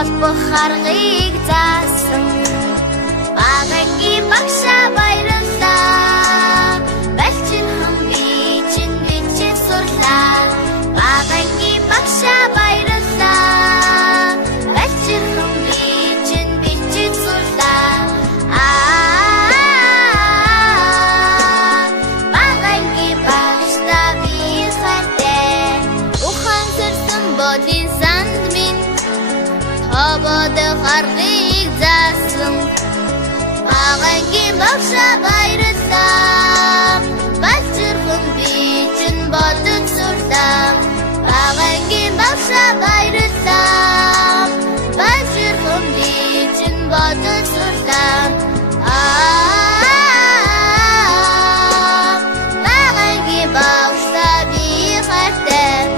холбох аргыг заасан багангийн багшаа баярлалаа балчин хам би чинь бичиж сурлаа багангийн багшаа баярлалаа балчин хам би чинь бичиж сурлаа багангийн багшаа би хайртай ухан сэрсэн бодин санд минь Ободох аргыг заасан багангийн багшаа баярлалаа балчирхан би чинь бодож сурлаа багангийн багшаа баярлалаа балчирхан би чинь бодож сурлаа багангийн багшаа би хайртай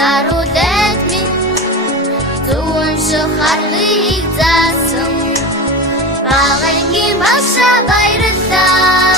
Сарудет минь зүүн шахарыг заасан багангийн багшаа баярлалаа